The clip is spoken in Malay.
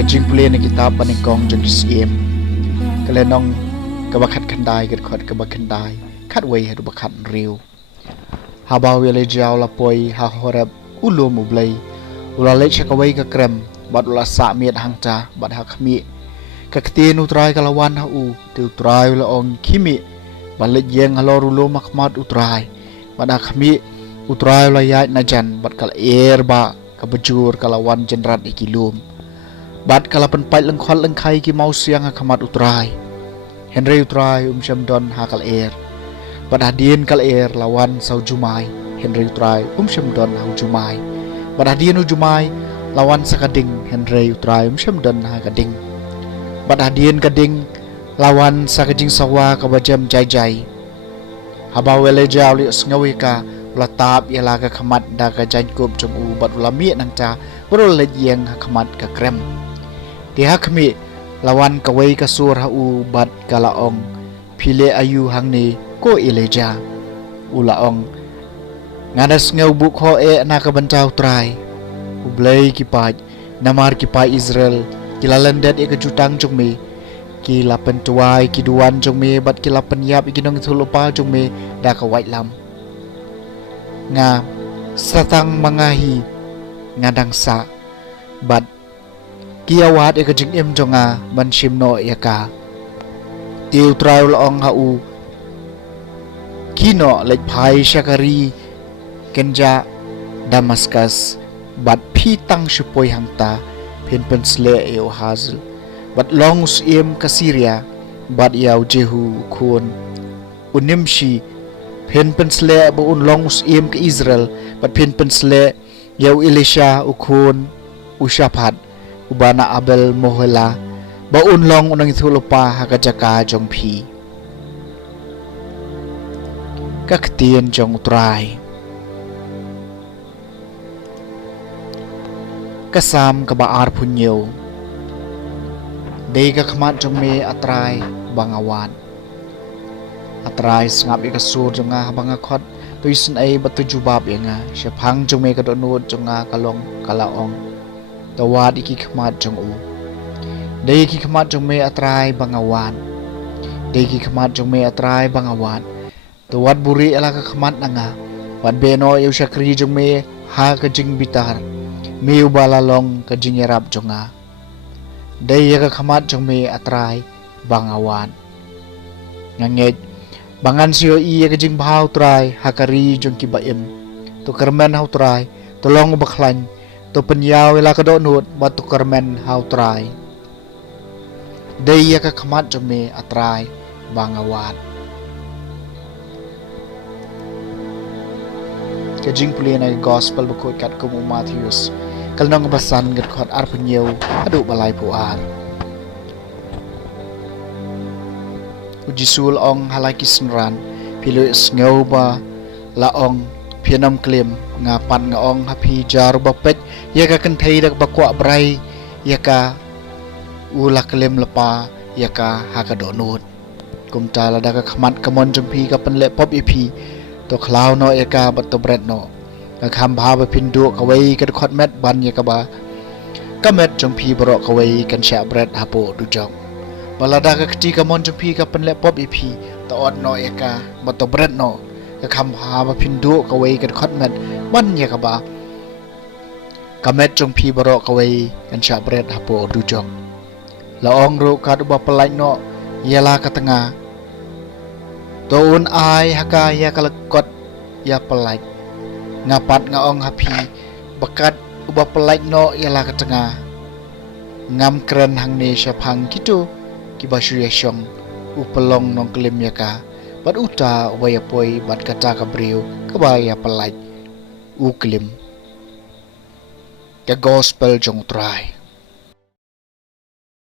kajing pulih na kitab paningkong jeng kisiem kalenong kabakat kandai kat kabakandai kat way hadu bakat riu habaw wele jaw lapoi ha horab ulum ublay ulalek syakaway ka krem bad ula sa miet hangta bad ha khmi kaktin utrai kalawan ha u ti utrai la ong kimi balik yeng halor ulum akmat utrai bad ha khmi utrai la yai najan bad kal ba kabajur kalawan jenrat ikilum bad kalapan pai lengkhol lengkai ki mau siang ha khamat utrai Henry utrai syamdon ha kal bad hadien kal lawan sau jumai Henry utrai syamdon ha jumai bad hadien jumai lawan sakading Henry utrai syamdon ha kading bad hadien kading lawan sakajing sawa kabajam jai habaw wele jaw li sngawi ka latap yala ka khamat da ka jankup jong u bad ulami nang cha brol le yeng ha khamat ka krem ti ha khmi lawan kawai ka sur ha u bad kalaong phile ayu hangni ko ileja ulaong ngadas ngau bu kho na ka bantaw trai ublay kipaj namar kipai Israel kilalan dat e ka jutang jong me kilapan tuai kiduan jong me bat kilapan yap ikinong thulupa jong me da ka white lam nga satang mangahi ngadang sa bat kiawat e ka jing em jonga man shimno yaka tiu traul ong ha u kino lek phai shakari kenja Damascus bat phi tang shupoi hangta phen pensle eo hazl bat long usiem ka Syria bat yaw Jehu khun unimshi phen pensle ba un long usiem ka Israel bat phen pensle yaw Elisha ukhun Ushaphat ubana Abel Mohela ba un long unang thulupa hakajaka jong phi kaktien jong utrai kasam kabaar punyo dei ka khmat jong me atrai bangawan atrai sngap e kasur jonga banga khot tuisin ai batu jubab yenga shephang jong me ka donut jonga kalong kalaong tawad iki khmat jong u dei ki khmat jong me atrai bangawan dei ki khmat jong me atrai bangawan tawad buri ala ka khmat nanga wad beno yu shakri jong me ha ka jing bitar miu balalong ka jingerap jonga dei ka khamat jong me atrai bangawan nganget bangan sio i ka jing bhau trai hakari jong ki baim to kermen hau trai to long bakhlan to penyaw ela ka donut bat to kermen hau trai dei ka khamat jong me atrai bangawan ka jing pulina gospel bakot kat kum Matthews kalnong basan gat khot ar punyew adu balai puar ujisul ong halaki senran pilu sngew ba laong phianam klem ngapan ngaong hapi jar bapet yaka kenthei dak bakwa brai yaka ula klem lepa yaka hakadonut kumta ladaka khmat kamon jumpi ka penle pop ipi to khlaw no yaka bat to bread no kham bha ba pindu kawai kan khot met ban ya ka ba kamet jong phi bro kawai kan sha bread hapo du jong balada ka kti ka mon jong phi ka pan le pop i phi to on no ya ka ba to bread no ka kham bha ba pindu kawai kan khot met ban ya ka ba kamet jong phi bro kawai kan sha bread hapo du jong la ong ro ka du ba palai no yala ka tanga to un ai haka ya ka kot ya palai ngapat ngaong hapi bakat uba pelaik no yala ka tengah ngam keren hang ne syapang kitu kibasyu yashong upelong nong kelim yaka bat uta ubaya poi bat kata kabriu kabaya pelaik u kelim ka gospel jong try